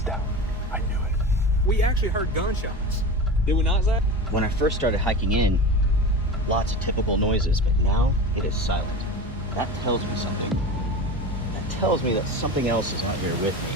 down. I knew it. We actually heard gunshots. Did we not, Zach? When I first started hiking in, lots of typical noises, but now it is silent. That tells me something. That tells me that something else is out here with me.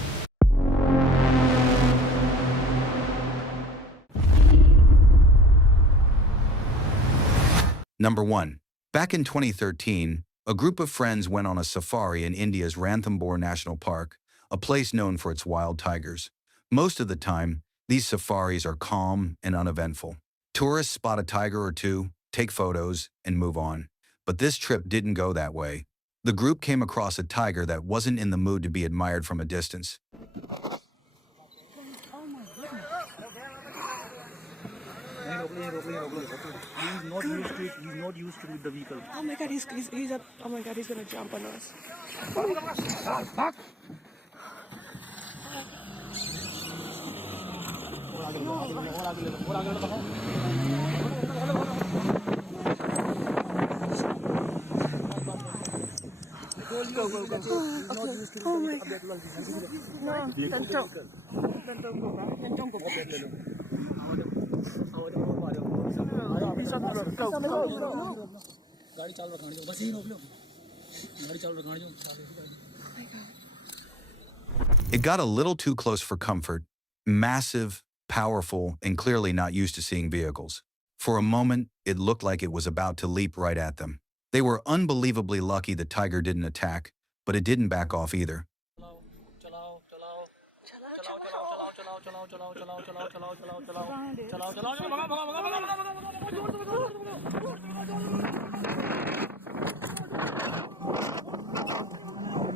Number 1. Back in 2013, a group of friends went on a safari in India's Ranthambore National Park, a place known for its wild tigers. Most of the time, these safaris are calm and uneventful. Tourists spot a tiger or two, take photos, and move on. But this trip didn't go that way. The group came across a tiger that wasn't in the mood to be admired from a distance. He's not used to the vehicle. Oh my god, he's up. Oh my god, he's gonna jump on us. Go. Okay. Oh my god. No, then don't. Then don't go back. It got a little too close for comfort, massive, powerful, and clearly not used to seeing vehicles. For a moment, it looked like it was about to leap right at them. They were unbelievably lucky the tiger didn't attack, but it didn't back off either.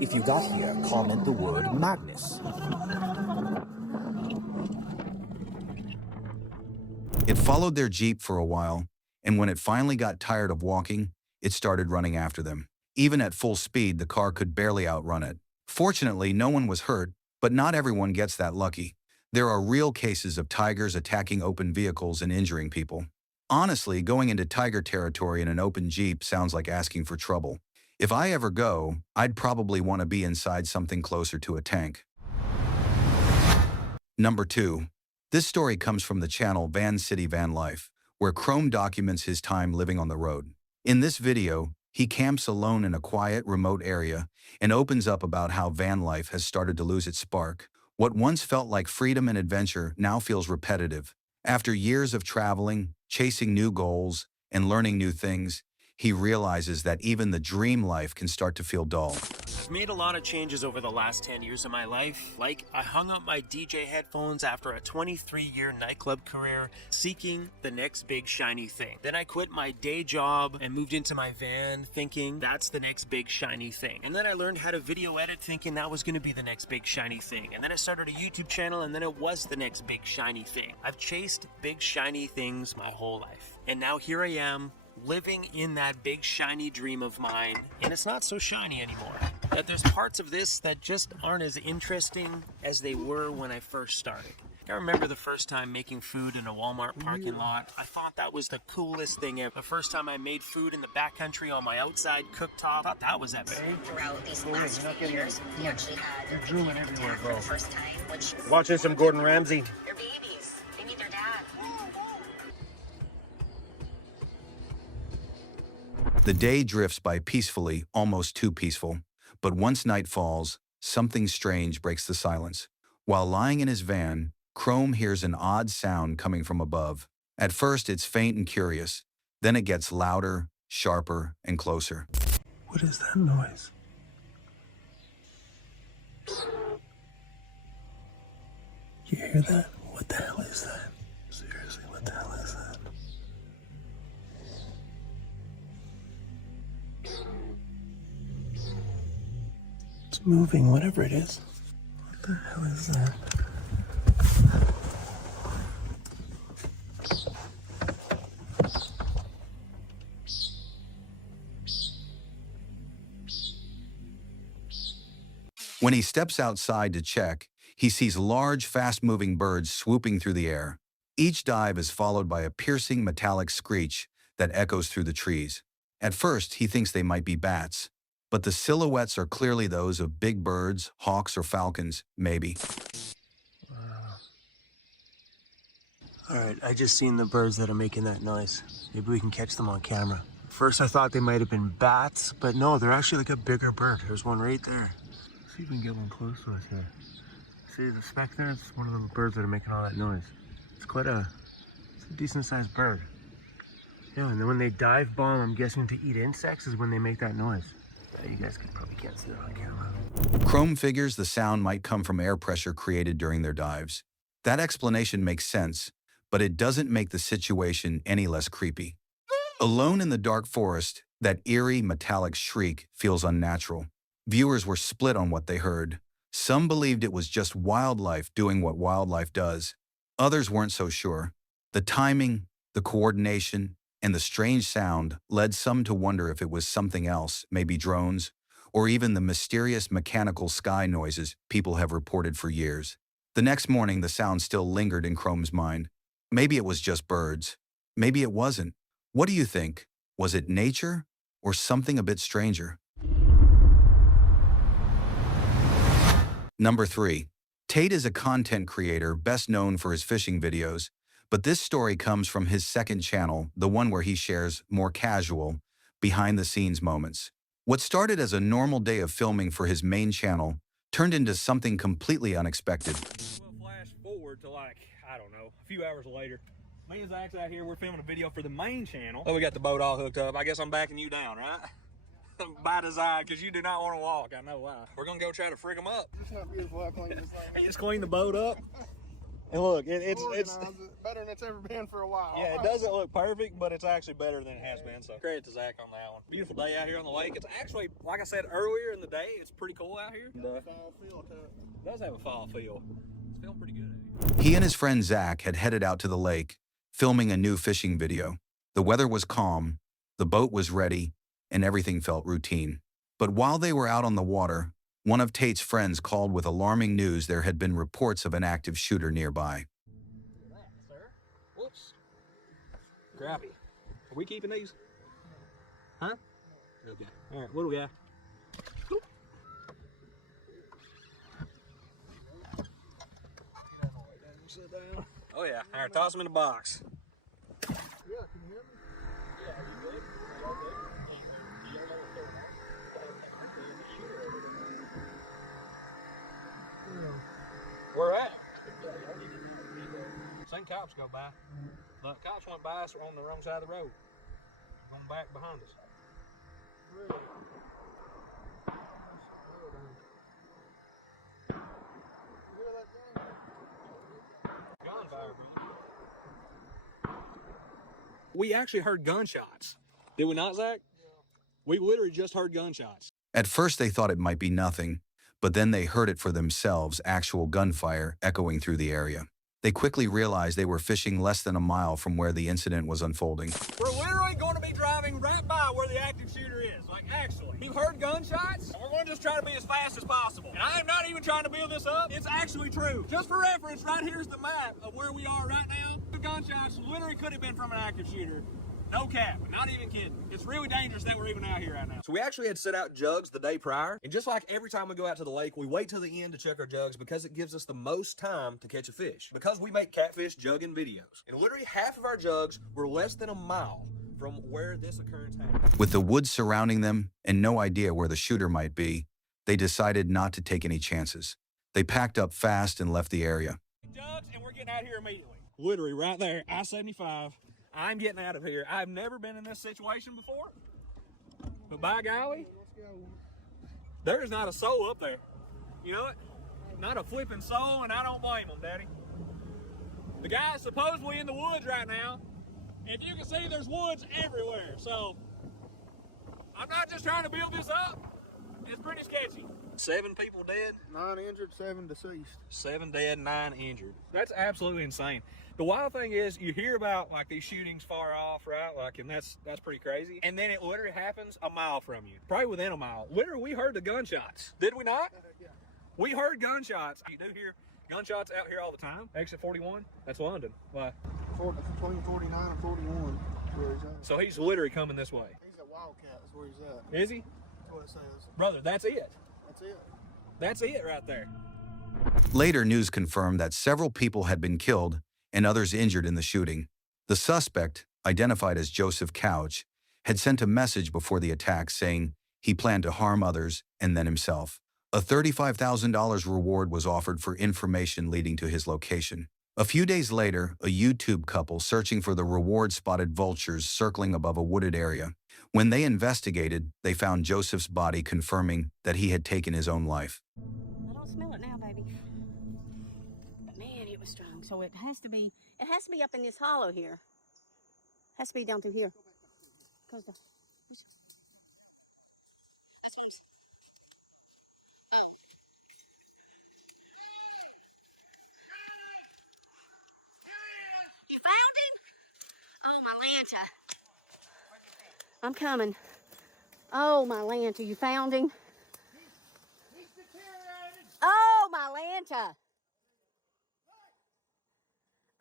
If you got here, comment the word madness. It followed their Jeep for a while, and when it finally got tired of walking, it started running after them. Even at full speed, the car could barely outrun it. Fortunately, no one was hurt, but not everyone gets that lucky. There are real cases of tigers attacking open vehicles and injuring people. Honestly, going into tiger territory in an open Jeep sounds like asking for trouble. If I ever go, I'd probably want to be inside something closer to a tank. Number 2. This story comes from the channel Van City Van Life, where Chrome documents his time living on the road. In this video, he camps alone in a quiet, remote area and opens up about how van life has started to lose its spark. What once felt like freedom and adventure now feels repetitive. After years of traveling, chasing new goals, and learning new things, he realizes that even the dream life can start to feel dull. I've made a lot of changes over the last 10 years of my life. Like, I hung up my DJ headphones after a 23-year nightclub career, seeking the next big shiny thing. Then I quit my day job and moved into my van, thinking that's the next big shiny thing. And then I learned how to video edit, thinking that was going to be the next big shiny thing. And then I started a YouTube channel, and then it was the next big shiny thing. I've chased big shiny things my whole life. And now here I am, living in that big shiny dream of mine, and it's not so shiny anymore. That there's parts of this that just aren't as interesting as they were when I first started. I remember the first time making food in a Walmart parking lot. I thought that was the coolest thing ever. The first time I made food in the backcountry on my outside cooktop, I thought that was epic. Throughout these last few years, we actually had You're drooling everywhere, for bro. the first time, which Watching some Gordon Ramsay. they're babies. They need their dad. The day drifts by peacefully, almost too peaceful. But once night falls, something strange breaks the silence. While lying in his van, Chrome hears an odd sound coming from above. At first, it's faint and curious. Then it gets louder, sharper, and closer. What is that noise? You hear that? What the hell is that? Seriously, what the hell is that? It's moving, whatever it is. What the hell is that? When he steps outside to check, he sees large, fast-moving birds swooping through the air. Each dive is followed by a piercing metallic screech that echoes through the trees. At first, he thinks they might be bats, but the silhouettes are clearly those of big birds, hawks, or falcons, maybe. All right, I just seen the birds that are making that noise. Maybe we can catch them on camera. First, I thought they might have been bats, but no, they're actually like a bigger bird. There's one right there. Let's see if we can get one close to us here. See the speck there? It's one of the birds that are making all that noise. It's a decent sized bird. Yeah, and then when they dive bomb, I'm guessing to eat insects is when they make that noise. Yeah, you guys probably can't see it on camera. Chrome figures the sound might come from air pressure created during their dives. That explanation makes sense, but it doesn't make the situation any less creepy. Alone in the dark forest, that eerie metallic shriek feels unnatural. Viewers were split on what they heard. Some believed it was just wildlife doing what wildlife does. Others weren't so sure. The timing, the coordination, and the strange sound led some to wonder if it was something else, maybe drones, or even the mysterious mechanical sky noises people have reported for years. The next morning, the sound still lingered in Chrome's mind. Maybe it was just birds. Maybe it wasn't. What do you think? Was it nature or something a bit stranger? Number 3. Tate is a content creator best known for his fishing videos, but this story comes from his second channel, the one where he shares more casual, behind-the-scenes moments. What started as a normal day of filming for his main channel turned into something completely unexpected. We'll flash forward to like, I don't know, a few hours later. Me and Zach's out here, we're filming a video for the main channel. Oh, we got the boat all hooked up. I guess I'm backing you down, right? By design, because you do not want to walk. I know why. We're going to go try to frig them up. It's not beautiful how clean this thing. Just clean the boat up. And look, it's better than it's ever been for a while. Yeah, it doesn't look perfect, but it's actually better than it has been. So credit to Zach on that one. Beautiful day out here on the lake. It's actually, like I said earlier in the day, it's pretty cool out here. Fall feel to it. It does have a fall feel. It's feeling pretty good out here. He and his friend Zach had headed out to the lake, filming a new fishing video. The weather was calm, the boat was ready, and everything felt routine. But while they were out on the water, one of Tate's friends called with alarming news there had been reports of an active shooter nearby. Sir? Whoops. Crappie. Are we keeping these? Huh? Okay. All right, what do we got? Sit down. Oh yeah. All right, toss them in the box. Yeah, can you hear me? Yeah, are you good? Are y'all good? You don't know what's going on? Where at? Seen cops go by. Look, cops went by us on the wrong side of the road. Going back behind us. Really? You hear that thing? Gunfire, bro. We actually heard gunshots. Did we not, Zach? Yeah. We literally just heard gunshots. At first they thought it might be nothing, but then they heard it for themselves, actual gunfire echoing through the area. They quickly realized they were fishing less than a mile from where the incident was unfolding. We're literally going to be driving right by where the active shooter is. Like, actually. We've heard gunshots, and we're going to just try to be as fast as possible. And I am not even trying to build this up. It's actually true. Just for reference, right here's the map of where we are right now. The gunshots literally could have been from an active shooter. No cap, not even kidding. It's really dangerous that we're even out here right now. So we actually had set out jugs the day prior, and just like every time we go out to the lake, we wait till the end to check our jugs because it gives us the most time to catch a fish. Because we make catfish jugging videos, and literally half of our jugs were less than a mile from where this occurrence happened. With the woods surrounding them and no idea where the shooter might be, they decided not to take any chances. They packed up fast and left the area. Jugs, and we're getting out here immediately. Literally right there, I-75. I'm getting out of here. I've never been in this situation before, but by golly, there is not a soul up there. You know it? Not a flipping soul, and I don't blame them, Daddy. The guy's supposedly in the woods right now. If you can see, there's woods everywhere. So I'm not just trying to build this up. It's pretty sketchy. 7 people dead. 9 injured, 7 deceased. 7 dead, 9 injured. That's absolutely insane. The wild thing is, you hear about like these shootings far off, right? Like, and that's pretty crazy. And then it literally happens a mile from you, probably within a mile. Literally, we heard the gunshots. Did we not? Yeah. We heard gunshots. You do hear gunshots out here all the time. Exit 41. That's London. Why? Between 49 and 41 is where he's at. So he's literally coming this way. He's at Wildcat. That's where he's at. Is he? That's what it says. Brother, that's it. That's it. That's it right there. Later, news confirmed that several people had been killed and others injured in the shooting. The suspect, identified as Joseph Couch, had sent a message before the attack saying he planned to harm others and then himself. A $35,000 reward was offered for information leading to his location. A few days later, a YouTube couple searching for the reward spotted vultures circling above a wooded area. When they investigated, they found Joseph's body, confirming that he had taken his own life. I don't smell it now, baby. But man, it was strong. So it has to be up in this hollow here. Has to be down through here. That's what I'm saying. Oh. You found him? Oh, my Lanta. I'm coming. Oh, my Lanta, you found him? Oh, my Lanta.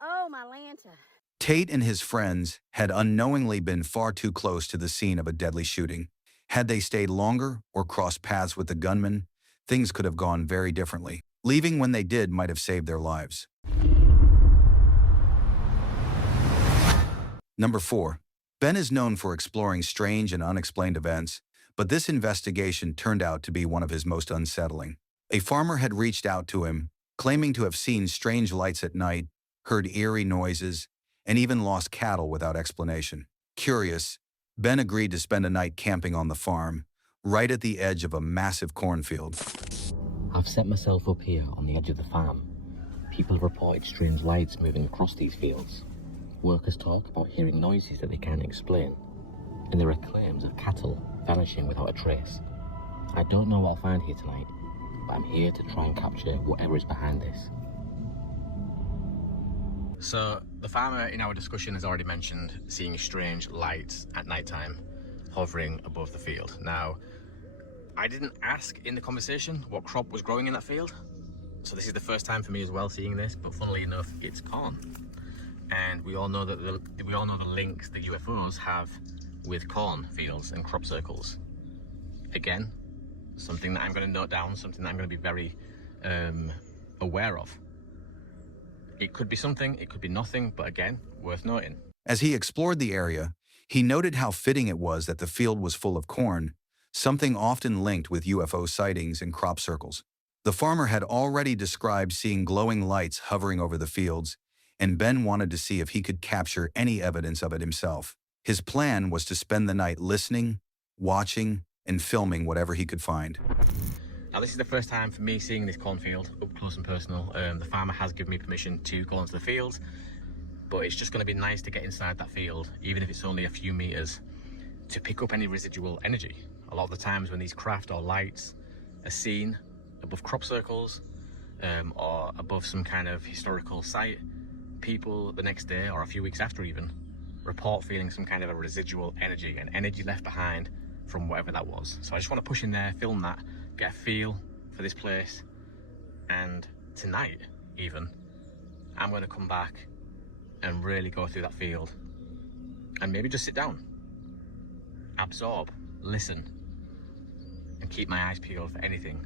Oh, my Lanta. Tate and his friends had unknowingly been far too close to the scene of a deadly shooting. Had they stayed longer or crossed paths with the gunman, things could have gone very differently. Leaving when they did might have saved their lives. Number 4. Ben is known for exploring strange and unexplained events, but this investigation turned out to be one of his most unsettling. A farmer had reached out to him, claiming to have seen strange lights at night, heard eerie noises, and even lost cattle without explanation. Curious, Ben agreed to spend a night camping on the farm, right at the edge of a massive cornfield. I've set myself up here on the edge of the farm. People have reported strange lights moving across these fields. Workers talk about hearing noises that they can't explain, and there are claims of cattle vanishing without a trace. I don't know what I'll find here tonight, but I'm here to try and capture whatever is behind this. So, the farmer in our discussion has already mentioned seeing strange lights at night time hovering above the field. Now, I didn't ask in the conversation what crop was growing in that field, so this is the first time for me as well seeing this, but funnily enough, it's corn. And we all know that the links that UFOs have with corn fields and crop circles. Again, something that I'm going to note down, something that I'm going to be very aware of. It could be something, it could be nothing, but again, worth noting. As he explored the area, he noted how fitting it was that the field was full of corn, something often linked with UFO sightings and crop circles. The farmer had already described seeing glowing lights hovering over the fields, and Ben wanted to see if he could capture any evidence of it himself. His plan was to spend the night listening, watching, and filming whatever he could find. Now, this is the first time for me seeing this cornfield up close and personal. The farmer has given me permission to go onto the field, but it's just going to be nice to get inside that field, even if it's only a few meters, to pick up any residual energy. A lot of the times when these craft or lights are seen above crop circles or above some kind of historical site, people the next day or a few weeks after even report feeling some kind of a residual energy, an energy left behind from whatever that was. So I just want to push in there, film that, get a feel for this place, and tonight even I'm going to come back and really go through that field and maybe just sit down, absorb, listen, and keep my eyes peeled for anything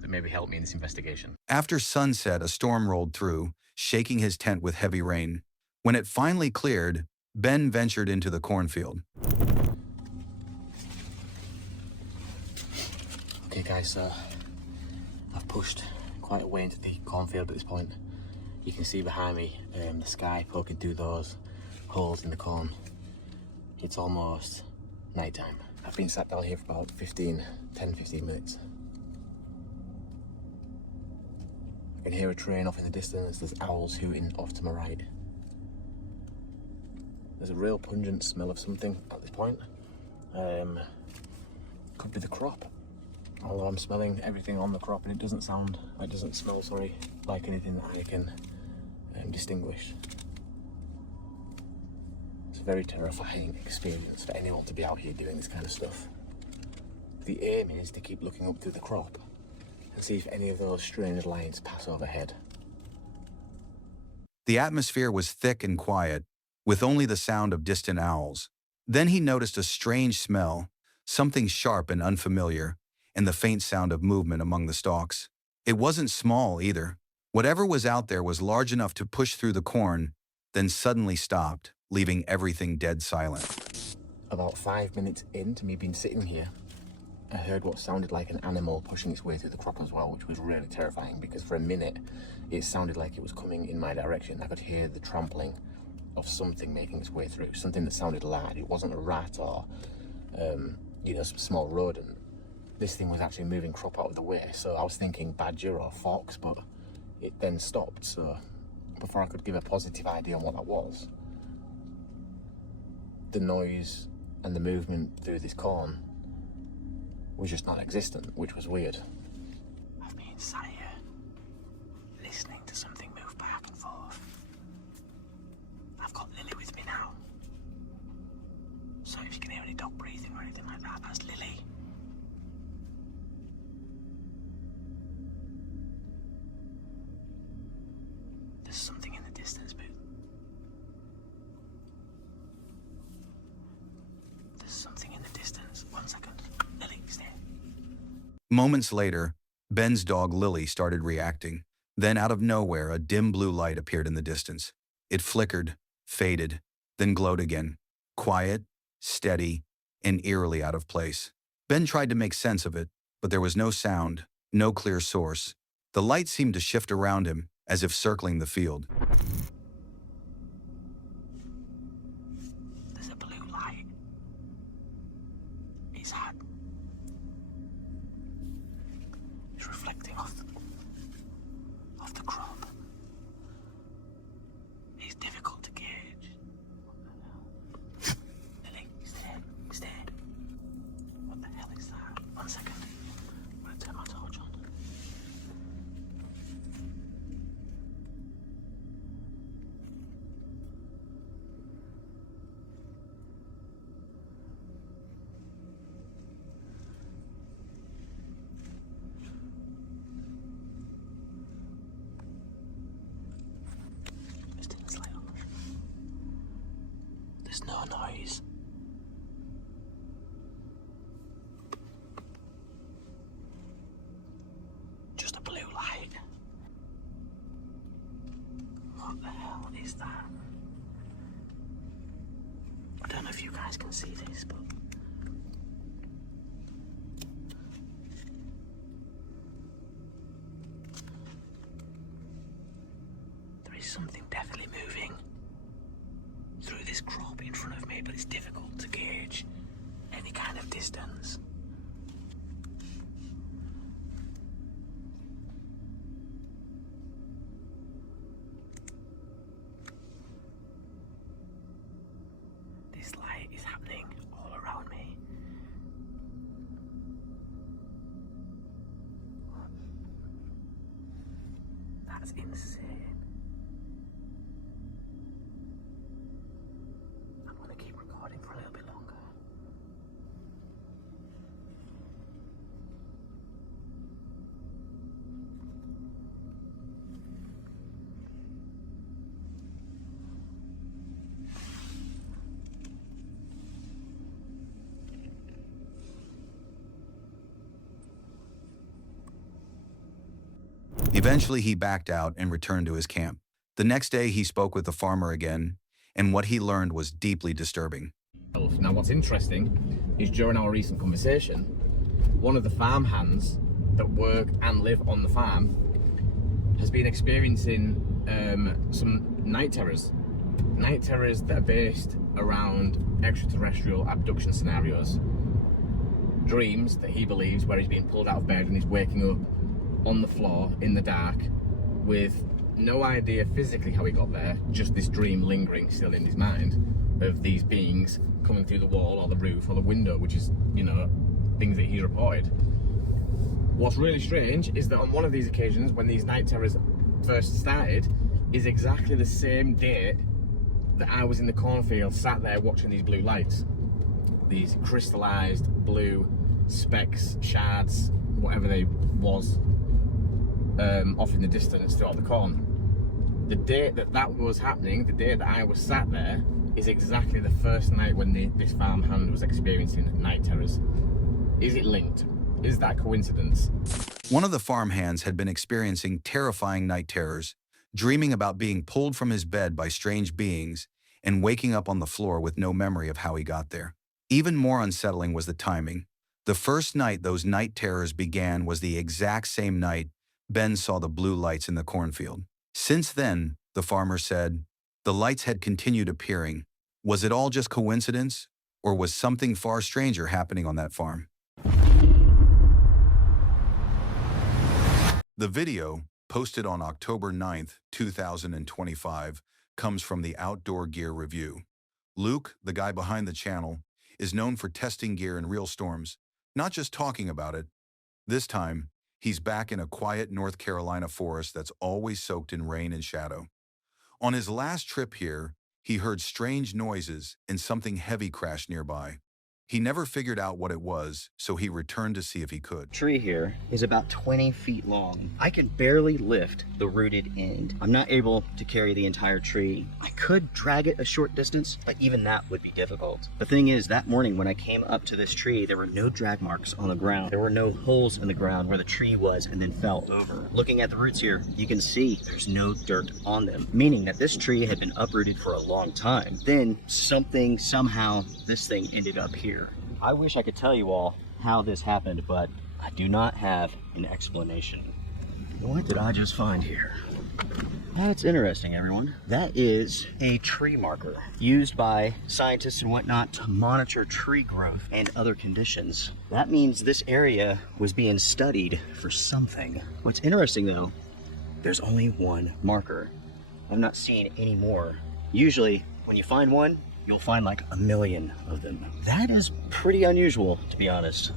that maybe help me in this investigation. After sunset, a storm rolled through, shaking his tent with heavy rain. When it finally cleared, Ben ventured into the cornfield. Okay guys, so I've pushed quite a way into the cornfield at this point. You can see behind me the sky poking through those holes in the corn. It's almost nighttime. I've been sat down here for about 10-15 minutes. I can hear a train off in the distance. There's owls hooting off to my right. There's a real pungent smell of something at this point. Could be the crop. Although I'm smelling everything on the crop and it doesn't smell, like anything that I can distinguish. It's a very terrifying experience for anyone to be out here doing this kind of stuff. The aim is to keep looking up through the crop and see if any of those strange lights pass overhead. The atmosphere was thick and quiet, with only the sound of distant owls. Then he noticed a strange smell, something sharp and unfamiliar, and the faint sound of movement among the stalks. It wasn't small either. Whatever was out there was large enough to push through the corn then suddenly stopped, leaving everything dead silent. About 5 minutes into me being sitting here, I heard what sounded like an animal pushing its way through the crop as well, which was really terrifying because for a minute it sounded like it was coming in my direction. I could hear the trampling of something making its way through, something that sounded loud. It wasn't a rat or, you know, some small rodent. This thing was actually moving crop out of the way, so I was thinking badger or fox, but it then stopped. So before I could give a positive idea on what that was, the noise and the movement through this corn was just non-existent, which was weird. I've been sat here listening to something move back and forth. I've got Lily with me now, so if you can hear any dog breathing or anything like that, that's Lily. There's something in the distance, but there's something in the distance. 1 second. Lily, stay. Moments later, Ben's dog Lily started reacting. Then out of nowhere, a dim blue light appeared in the distance. It flickered, faded, then glowed again. Quiet, steady, and eerily out of place. Ben tried to make sense of it, but there was no sound, no clear source. The light seemed to shift around him, as if circling the field. There's a blue light. It's hot. It's reflecting off the crop. It's difficult to gauge. Lily, stay. What the hell is that? 1 second. I'm gonna turn my torch on. There's no noise. Just a blue light. What the hell is that? I don't know if you guys can see this, but there is something definitely moving through this crop in front of me, but it's difficult to gauge any kind of distance. This light is happening all around me. That's insane. I'm going to keep recording for a little bit longer. Eventually, he backed out and returned to his camp. The next day, he spoke with the farmer again, and what he learned was deeply disturbing. Now, what's interesting is during our recent conversation, one of the farm hands that work and live on the farm has been experiencing some night terrors. Night terrors that are based around extraterrestrial abduction scenarios. Dreams that he believes where he's being pulled out of bed and he's waking up on the floor in the dark with no idea physically how he got there, just this dream lingering still in his mind of these beings coming through the wall or the roof or the window, which is, you know, things that he's reported. What's really strange is that on one of these occasions when these night terrors first started is exactly the same date that I was in the cornfield sat there watching these blue lights. These crystallized blue specks, shards, whatever they was, off in the distance throughout the corn. The date that that was happening, the day that I was sat there, is exactly the first night when this farm hand was experiencing night terrors. Is it linked? Is that a coincidence? One of the farm hands had been experiencing terrifying night terrors dreaming about being pulled from his bed by strange beings and waking up on the floor with no memory of how he got there. Even more unsettling was the timing. The first night those night terrors began was the exact same night Ben saw the blue lights in the cornfield. Since then, the farmer said, the lights had continued appearing. Was it all just coincidence, or was something far stranger happening on that farm? The video, posted on October 9th, 2025, comes from the Outdoor Gear Review. Luke, the guy behind the channel, is known for testing gear in real storms, not just talking about it. This time, he's back in a quiet North Carolina forest that's always soaked in rain and shadow. On his last trip here, he heard strange noises and something heavy crash nearby. He never figured out what it was, so he returned to see if he could. The tree here is about 20 feet long. I can barely lift the rooted end. I'm not able to carry the entire tree. I could drag it a short distance, but even that would be difficult. The thing is, that morning when I came up to this tree, there were no drag marks on the ground. There were no holes in the ground where the tree was and then fell over. Looking at the roots here, you can see there's no dirt on them, meaning that this tree had been uprooted for a long time. Then somehow, this thing ended up here. I wish I could tell you all how this happened, but I do not have an explanation. What did I just find here? That's interesting, everyone. That is a tree marker used by scientists and whatnot to monitor tree growth and other conditions. That means this area was being studied for something. What's interesting though, there's only one marker. I've not seen any more. Usually when you find one, you'll find like a million of them. That is pretty unusual, to be honest.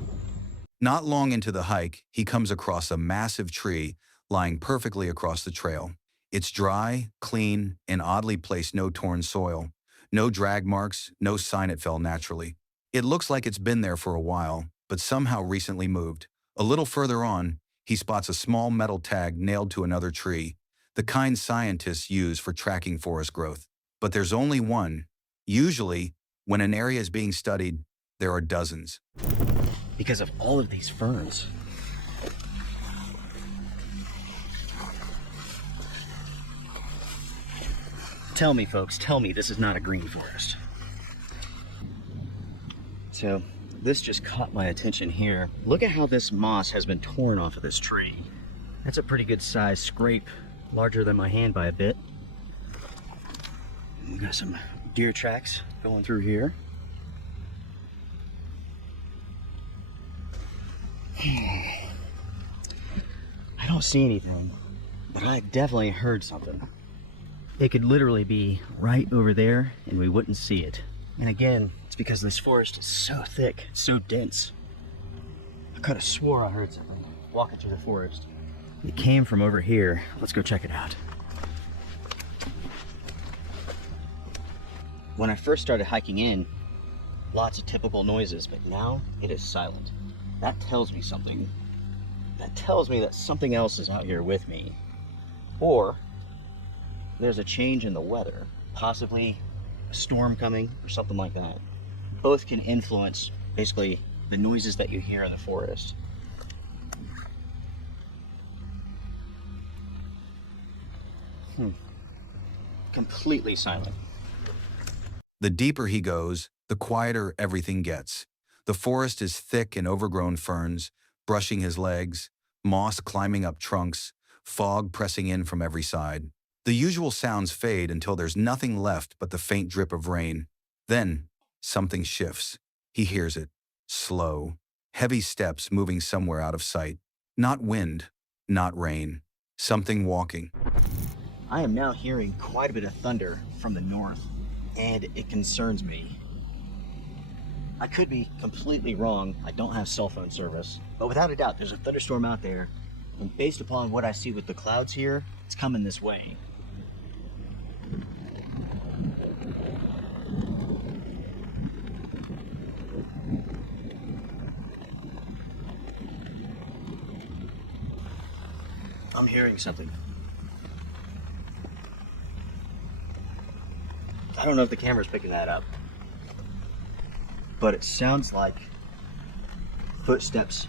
Not long into the hike, he comes across a massive tree lying perfectly across the trail. It's dry, clean, and oddly placed, no torn soil. No drag marks, no sign it fell naturally. It looks like it's been there for a while, but somehow recently moved. A little further on, he spots a small metal tag nailed to another tree, the kind scientists use for tracking forest growth. But there's only one. Usually, when an area is being studied, there are dozens. Because of all of these ferns. Tell me, folks, tell me this is not a green forest. So, this just caught my attention here. Look at how this moss has been torn off of this tree. That's a pretty good size scrape, larger than my hand by a bit. We got some deer tracks going through here. I don't see anything, but I definitely heard something. It could literally be right over there and we wouldn't see it. And again, it's because this forest is so thick, it's so dense. I could have swore I heard something walking through the forest. It came from over here. Let's go check it out. When I first started hiking in, lots of typical noises, but now it is silent. That tells me something. That tells me that something else is out here with me. Or there's a change in the weather, possibly a storm coming or something like that. Both can influence basically the noises that you hear in the forest. Completely silent. The deeper he goes, the quieter everything gets. The forest is thick and overgrown ferns, brushing his legs, moss climbing up trunks, fog pressing in from every side. The usual sounds fade until there's nothing left but the faint drip of rain. Then, something shifts. He hears it. Slow, heavy steps moving somewhere out of sight. Not wind, not rain. Something walking. I am now hearing quite a bit of thunder from the north, and it concerns me. I could be completely wrong. I don't have cell phone service, but without a doubt, there's a thunderstorm out there. And based upon what I see with the clouds here, it's coming this way. I'm hearing something. I don't know if the camera's picking that up, but it sounds like footsteps.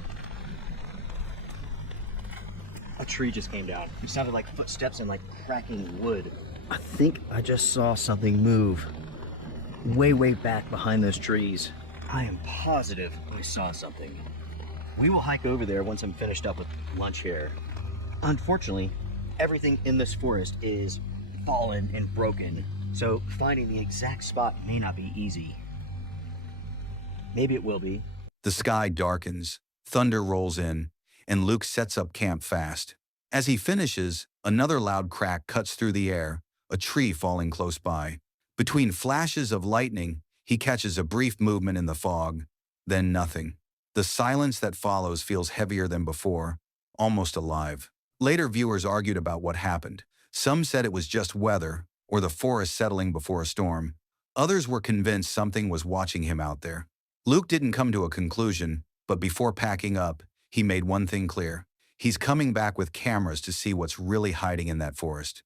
tree just came down. It sounded like footsteps and like cracking wood. I think I just saw something move way back behind those trees. I am positive I saw something. We will hike over there once I'm finished up with lunch here. Unfortunately, everything in this forest is fallen and broken, so finding the exact spot may not be easy. Maybe it will be. The sky darkens, thunder rolls in, and Luke sets up camp fast. As he finishes, another loud crack cuts through the air, a tree falling close by. Between flashes of lightning, he catches a brief movement in the fog, then nothing. The silence that follows feels heavier than before, almost alive. Later, viewers argued about what happened. Some said it was just weather, or the forest settling before a storm. Others were convinced something was watching him out there. Luke didn't come to a conclusion, but before packing up, he made one thing clear. He's coming back with cameras to see what's really hiding in that forest.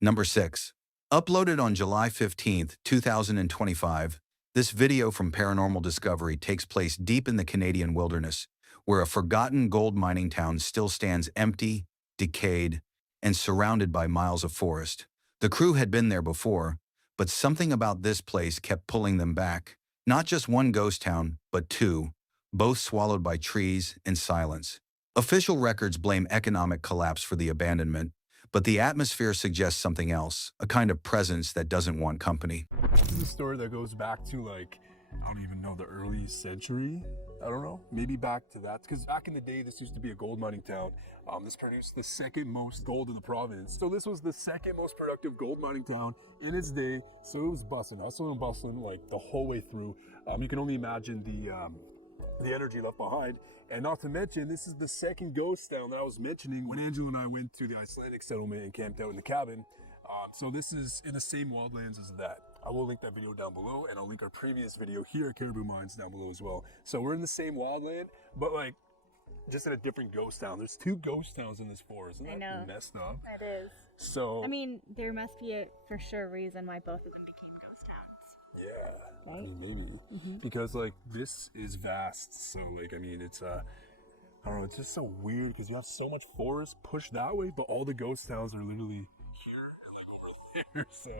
Number 6. Uploaded on July 15, 2025, this video from Paranormal Discovery takes place deep in the Canadian wilderness, where a forgotten gold mining town still stands empty, decayed, and surrounded by miles of forest. The crew had been there before, but something about this place kept pulling them back. Not just one ghost town, but two, both swallowed by trees and silence. Official records blame economic collapse for the abandonment, but the atmosphere suggests something else, a kind of presence that doesn't want company. This is a story that goes back to like, I don't even know, the early century. I don't know, maybe back to that. Because back in the day, this used to be a gold mining town. This produced the second most gold in the province. So this was the second most productive gold mining town in its day. So it was bustling, hustling and bustling like the whole way through. You can only imagine the energy left behind. And not to mention, this is the second ghost town that I was mentioning when Angela and I went to the Icelandic settlement and camped out in the cabin. So this is in the same wildlands as that. I will link that video down below, and I'll link our previous video here at Caribou Mines down below as well. So we're in the same wildland, but like just in a different ghost town. There's two ghost towns in this forest. Isn't that messed up? It is. So I mean, there must be a for sure reason why both of them became ghost towns. Yeah, right? I mean, maybe because like this is vast. So like I mean, it's I don't know. It's just so weird because you have so much forest pushed that way, but all the ghost towns are literally here, like over there. So.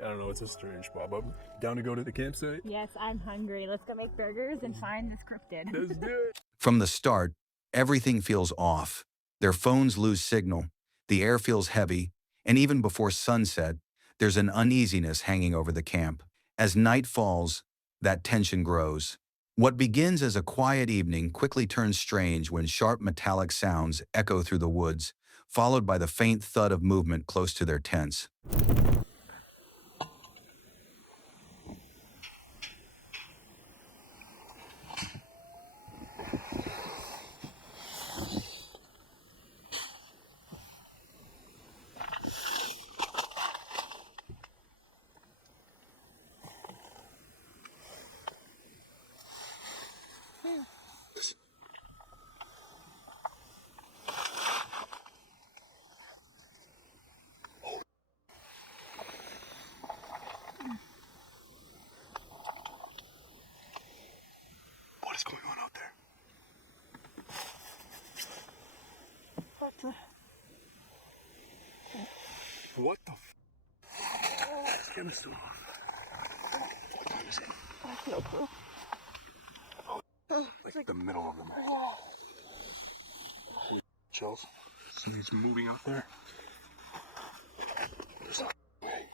I don't know, it's a strange spot, but down to go to the campsite? Yes, I'm hungry. Let's go make burgers and find this cryptid. Let's do it. From the start, everything feels off. Their phones lose signal, the air feels heavy, and even before sunset, there's an uneasiness hanging over the camp. As night falls, that tension grows. What begins as a quiet evening quickly turns strange when sharp metallic sounds echo through the woods, followed by the faint thud of movement close to their tents. What is going on out there? What the This camera's still off. What time is it? I have no clue. Like the middle of the night. Holy chills. Something's moving out there. There's no way.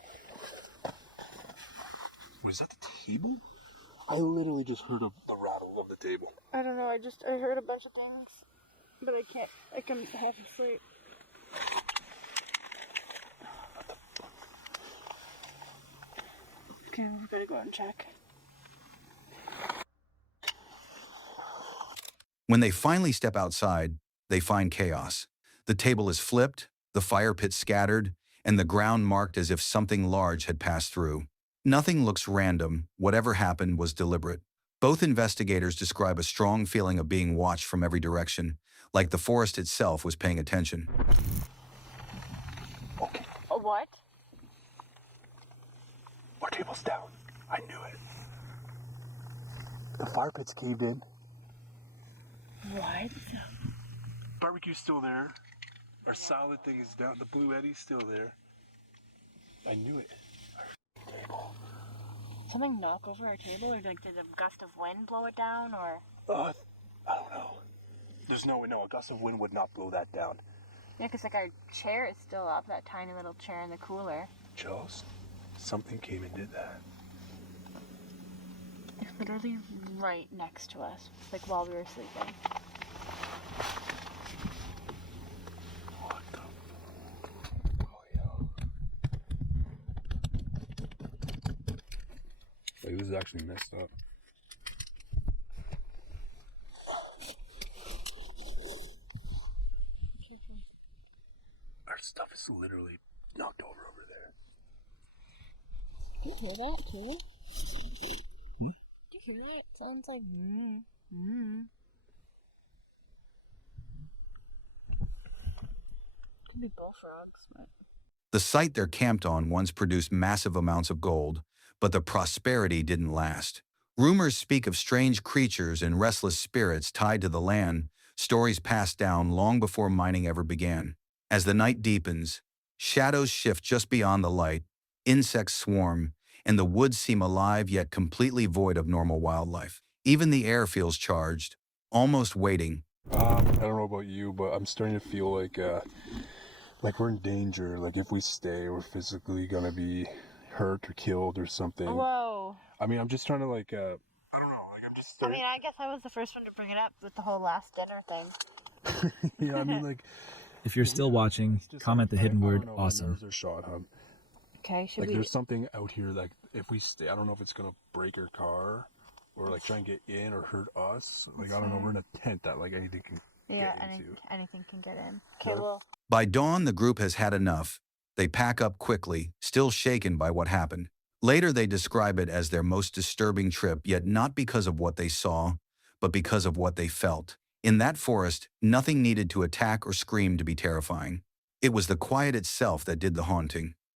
Was that the table? I literally just heard the rattle of the table. I don't know, I heard a bunch of things, but I can half asleep. Okay, we're gonna go out and check. When they finally step outside, they find chaos. The table is flipped, the fire pit scattered, and the ground marked as if something large had passed through. Nothing looks random. Whatever happened was deliberate. Both investigators describe a strong feeling of being watched from every direction, like the forest itself was paying attention. Okay. A what? Our table's down. I knew it. The fire pit's caved in. What? Barbecue's still there. Our salad thing is down. The Blue Eddie's still there. I knew it. Something knock over our table, or like did a gust of wind blow it down, or? I don't know. There's no way. No, a gust of wind would not blow that down. Yeah, because like our chair is still up, that tiny little chair in the cooler. Chels, something came and did that. It's literally right next to us, like while we were sleeping. What the? Oh yeah. Like this is actually messed up. Our stuff is literally knocked over there. Do you hear that too? Do you hear that? It sounds like Could be bullfrogs, but... The site they're camped on once produced massive amounts of gold, but the prosperity didn't last. Rumors speak of strange creatures and restless spirits tied to the land, stories passed down long before mining ever began. As the night deepens, shadows shift just beyond the light, insects swarm, and the woods seem alive yet completely void of normal wildlife. Even the air feels charged, almost waiting. I don't know about you, but I'm starting to feel like we're in danger. Like if we stay, we're physically gonna be hurt or killed or something. Whoa. I mean, I'm just trying to I don't know, I'm just starting... I mean, I guess I was the first one to bring it up with the whole last dinner thing. Yeah, I mean, If you're still watching, comment the hidden word awesome. My nerves are shot, huh? Okay, should we... There's something out here, like, if we stay, I don't know if it's gonna break our car, or, like, try and get in or hurt us. Like, I don't know, we're in a tent that, like, anything can get into. anything can get in. Okay, well... By dawn, the group has had enough. They pack up quickly, still shaken by what happened. Later, they describe it as their most disturbing trip, yet not because of what they saw, but because of what they felt. In that forest, nothing needed to attack or scream to be terrifying. It was the quiet itself that did the haunting.